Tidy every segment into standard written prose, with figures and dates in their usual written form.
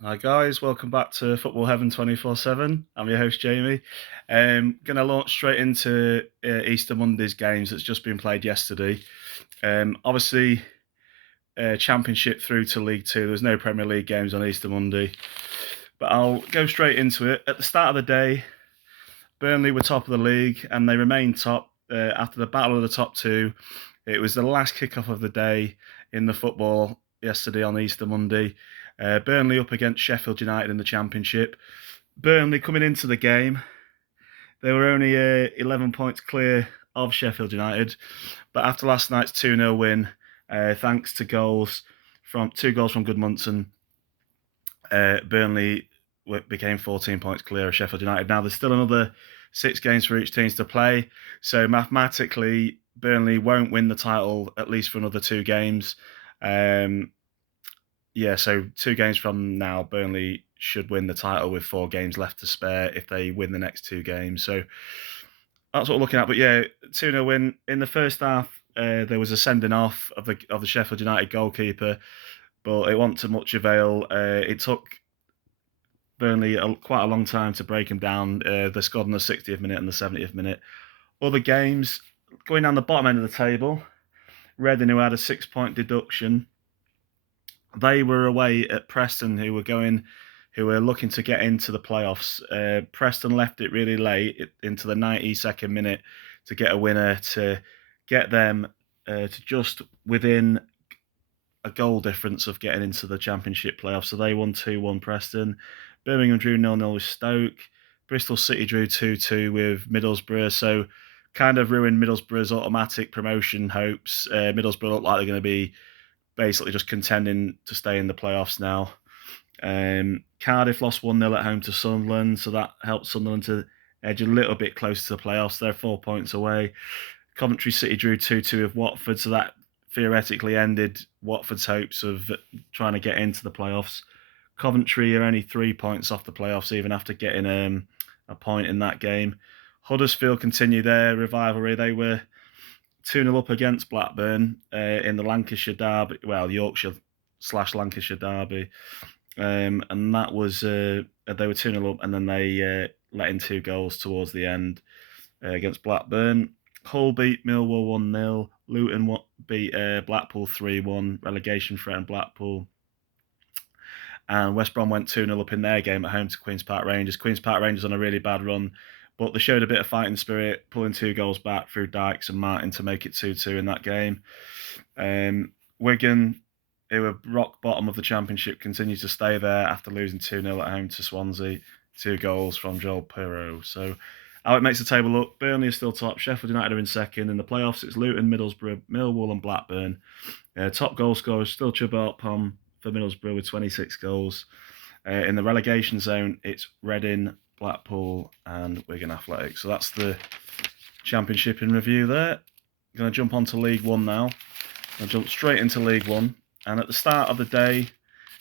Hi guys, welcome back to Football Heaven 24/7. I'm your host Jamie. Going to launch straight into Easter Monday's games that's just been played yesterday. Obviously, Championship through to League Two. There's no Premier League games on Easter Monday, but I'll go straight into it. At the start of the day, Burnley were top of the league and they remained top after the battle of the top two. It was the last kickoff of the day in the football yesterday on Easter Monday. Burnley up against Sheffield United in the Championship. Burnley coming into the game, they were only 11 points clear of Sheffield United, but after last night's 2-0 win, thanks to two goals from Goodmunson, Burnley became 14 points clear of Sheffield United. Now there's still another 6 games for each team to play, so mathematically Burnley won't win the title at least for another 2 games. Um, yeah, so 2 games from now, Burnley should win the title with 4 games left to spare if they win the next 2 games. So that's what we're looking at. But yeah, 2-0 win. In the first half, there was a sending off of the Sheffield United goalkeeper, but it wasn't to much avail. It took Burnley quite a long time to break them down. They scored in the 60th minute and the 70th minute. Other games, going down the bottom end of the table, Reading, who had a 6-point deduction, they were away at Preston, who were looking to get into the playoffs. Preston left it really late into the 92nd minute to get a winner to get them to just within a goal difference of getting into the Championship playoffs. So they won 2-1 Preston. Birmingham drew 0-0 with Stoke. Bristol City drew 2-2 with Middlesbrough. So kind of ruined Middlesbrough's automatic promotion hopes. Middlesbrough look like they're going to be basically just contending to stay in the playoffs now. Cardiff lost 1-0 at home to Sunderland, so that helped Sunderland to edge a little bit closer to the playoffs. They're 4 points away. Coventry City drew 2-2 with Watford, so that theoretically ended Watford's hopes of trying to get into the playoffs. Coventry are only 3 points off the playoffs, even after getting a point in that game. Huddersfield continue their rivalry. They were 2-0 up against Blackburn in the Lancashire derby, well, Yorkshire/Lancashire derby. And that was, they were 2-0 up and then they let in 2 goals towards the end against Blackburn. Hull beat Millwall 1-0. Luton beat Blackpool 3-1, relegation threatened Blackpool. And West Brom went 2-0 up in their game at home to Queen's Park Rangers. Queen's Park Rangers on a really bad run, but they showed a bit of fighting spirit, pulling 2 goals back through Dykes and Martin to make it 2-2 in that game. Wigan, who were rock bottom of the Championship, continue to stay there after losing 2-0 at home to Swansea. 2 goals from Joel Pirro. So how it makes the table look, Burnley is still top. Sheffield United are in second. In the playoffs, it's Luton, Middlesbrough, Millwall and Blackburn. Top goal scorers still Chubot Pom for Middlesbrough with 26 goals. In the relegation zone, it's Reading, Blackpool and Wigan Athletic. So that's the Championship in review there. I'm going to jump on to League One now. I'll jump straight into League One. And at the start of the day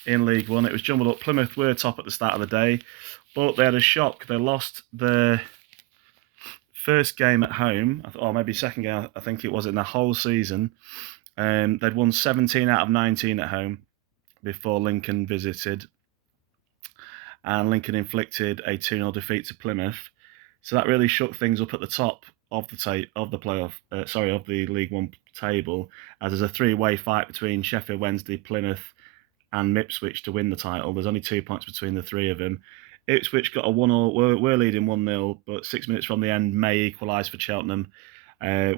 in League One, it was jumbled up. Plymouth were top at the start of the day, but they had a shock. They lost their first game at home, or maybe second game, I think it was, in the whole season. They'd won 17 out of 19 at home before Lincoln visited, and Lincoln inflicted a 2-0 defeat to Plymouth. So that really shook things up at the top of the League One table, as there's a 3-way fight between Sheffield Wednesday, Plymouth, and Ipswich to win the title. There's only 2 points between the three of them. Ipswich got a 1-0. We're leading 1-0, but 6 minutes from the end, May equalised for Cheltenham,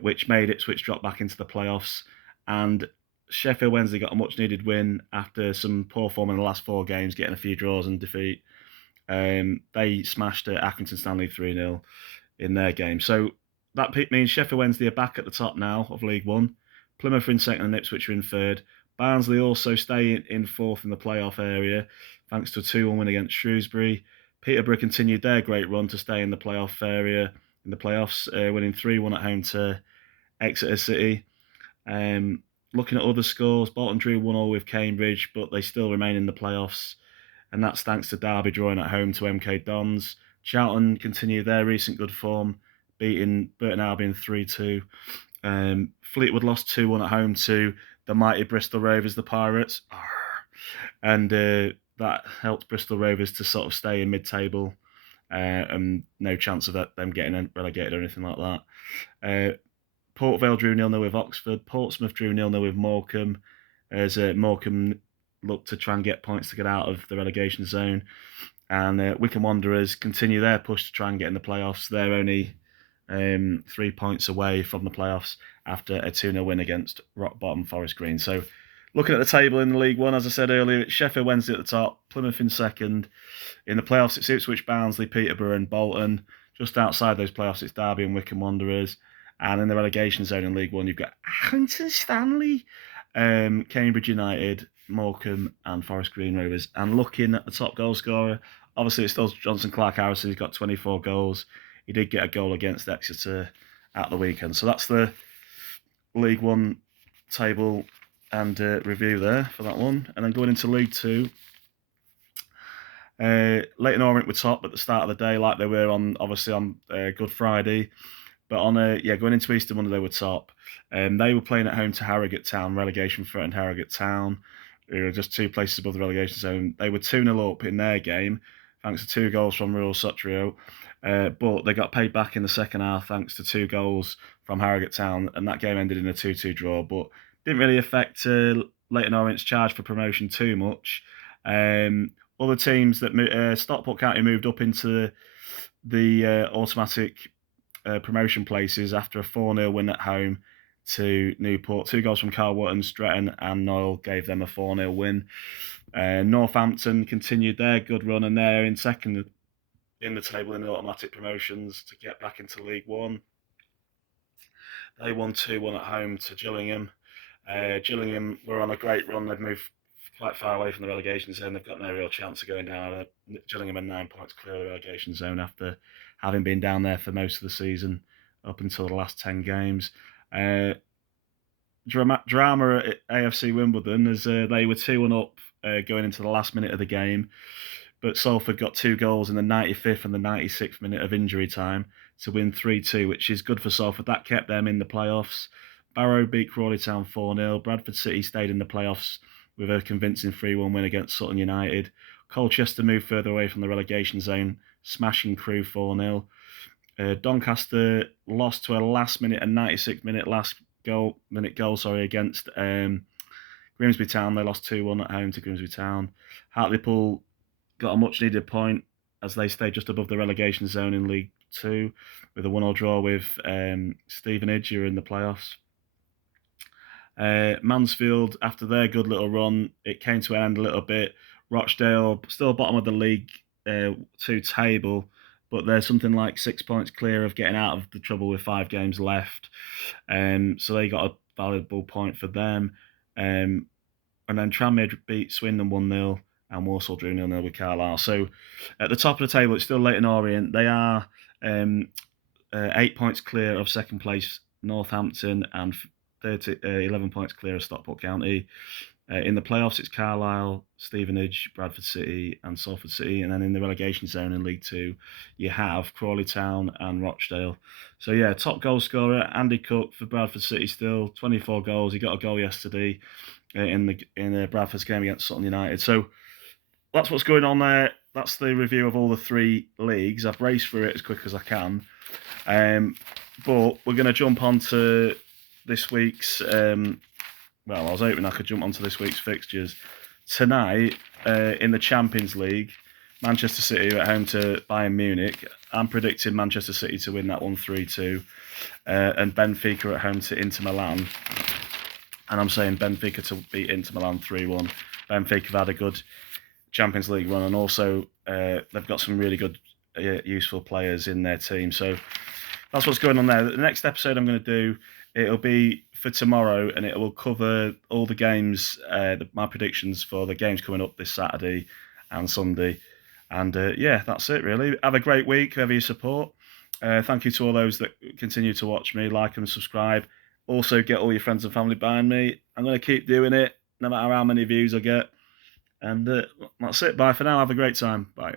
which made Ipswich drop back into the playoffs. And Sheffield Wednesday got a much-needed win after some poor form in the last 4 games, getting a few draws and defeat. They smashed Accrington Stanley 3-0 in their game. So that means Sheffield Wednesday are back at the top now of League One. Plymouth are in second and Ipswich are in third. Barnsley also stay in fourth in the playoff area, thanks to a 2-1 win against Shrewsbury. Peterborough continued their great run to stay in the playoff area in the playoffs, winning 3-1 at home to Exeter City. Looking at other scores, Bolton drew 1-0 with Cambridge, but they still remain in the playoffs, and that's thanks to Derby drawing at home to MK Dons. Charlton continue their recent good form, beating Burton Albion 3-2. Fleetwood lost 2-1 at home to the mighty Bristol Rovers, the Pirates. And that helped Bristol Rovers to sort of stay in mid-table, and no chance of them getting relegated or anything like that. Port Vale drew 0-0 with Oxford. Portsmouth drew 0-0 with Morecambe, as Morecambe looked to try and get points to get out of the relegation zone. And Wycombe Wanderers continue their push to try and get in the playoffs. They're only 3 points away from the playoffs after a 2-0 win against rock bottom Forest Green. So looking at the table in the League One, as I said earlier, it's Sheffield Wednesday at the top, Plymouth in second. In the playoffs, it's Ipswich, Barnsley, Peterborough and Bolton. Just outside those playoffs, it's Derby and Wycombe Wanderers. And in the relegation zone in League One, you've got Accrington Stanley, Cambridge United, Morecambe and Forest Green Rovers. And looking at the top goal scorer, obviously it's still Jonson Clarke-Harrison. He's got 24 goals. He did get a goal against Exeter at the weekend. So that's the League One table and review there for that one. And then going into League Two, Leyton Orient were top at the start of the day, like they were on Good Friday. But going into Easter Monday, they were top. They were playing at home to Harrogate Town, relegation threatened Harrogate Town, who were just 2 places above the relegation zone. They were 2-0 up in their game, thanks to 2 goals from Ruel Sotrio. But they got paid back in the second half thanks to 2 goals from Harrogate Town, and that game ended in a 2-2 draw. But didn't really affect Leyton Orient's charge for promotion too much. Other teams that Stockport County moved up into the automatic promotion places after a 4-0 win at home to Newport. 2 goals from Carl Wotton, Stretton and Noel gave them a 4-0 win. Northampton continued their good run, and they're in second in the table in the automatic promotions to get back into League One. They won 2-1 at home to Gillingham. Gillingham were on a great run. They've moved quite far away from the relegation zone. They've got no real chance of going down. Gillingham are 9 points clear of the relegation zone after having been down there for most of the season up until the last 10 games. Drama at AFC Wimbledon, as they were 2-1 up going into the last minute of the game, but Salford got 2 goals in the 95th and the 96th minute of injury time to win 3-2, which is good for Salford. That kept them in the playoffs. Barrow beat Crawley Town 4-0. Bradford City stayed in the playoffs with a convincing 3-1 win against Sutton United. Colchester moved further away from the relegation zone, smashing Crewe 4-0. Doncaster lost to a last minute and 96th minute goal against Grimsby Town. They lost 2-1 at home to Grimsby Town. Hartlepool got a much needed point as they stayed just above the relegation zone in League Two with a 1-1 draw with Stevenage, who are in the playoffs. Mansfield, after their good little run, it came to an end a little bit. Rochdale, still bottom of the League Two table, but they're something like 6 points clear of getting out of the trouble with 5 games left. So they got a valuable point for them. And then Tranmere beat Swindon 1-0 and Walsall drew 0-0 with Carlisle. So at the top of the table, it's still Leyton Orient. They are 8 points clear of second place Northampton and 11 points clear of Stockport County. In the playoffs, it's Carlisle, Stevenage, Bradford City and Salford City. And then in the relegation zone in League Two, you have Crawley Town and Rochdale. So yeah, top goal scorer, Andy Cook for Bradford City still, 24 goals. He got a goal yesterday in the Bradford's game against Sutton United. So that's what's going on there. That's the review of all the 3 leagues. I've raced through it as quick as I can. But we're going to jump on to this week's... I was hoping I could jump onto this week's fixtures. Tonight, in the Champions League, Manchester City are at home to Bayern Munich. I'm predicting Manchester City to win that one 3-2. And Benfica are at home to Inter Milan. And I'm saying Benfica to beat Inter Milan 3-1. Benfica have had a good Champions League run, and also they've got some really good, useful players in their team. So that's what's going on there. The next episode I'm going to do, it'll be for tomorrow, and it will cover all the games, my predictions for the games coming up this Saturday and Sunday. And that's it really. Have a great week, whoever you support. Thank you to all those that continue to watch me, like and subscribe. Also, get all your friends and family behind me. I'm going to keep doing it, no matter how many views I get. And that's it. Bye for now. Have a great time. Bye.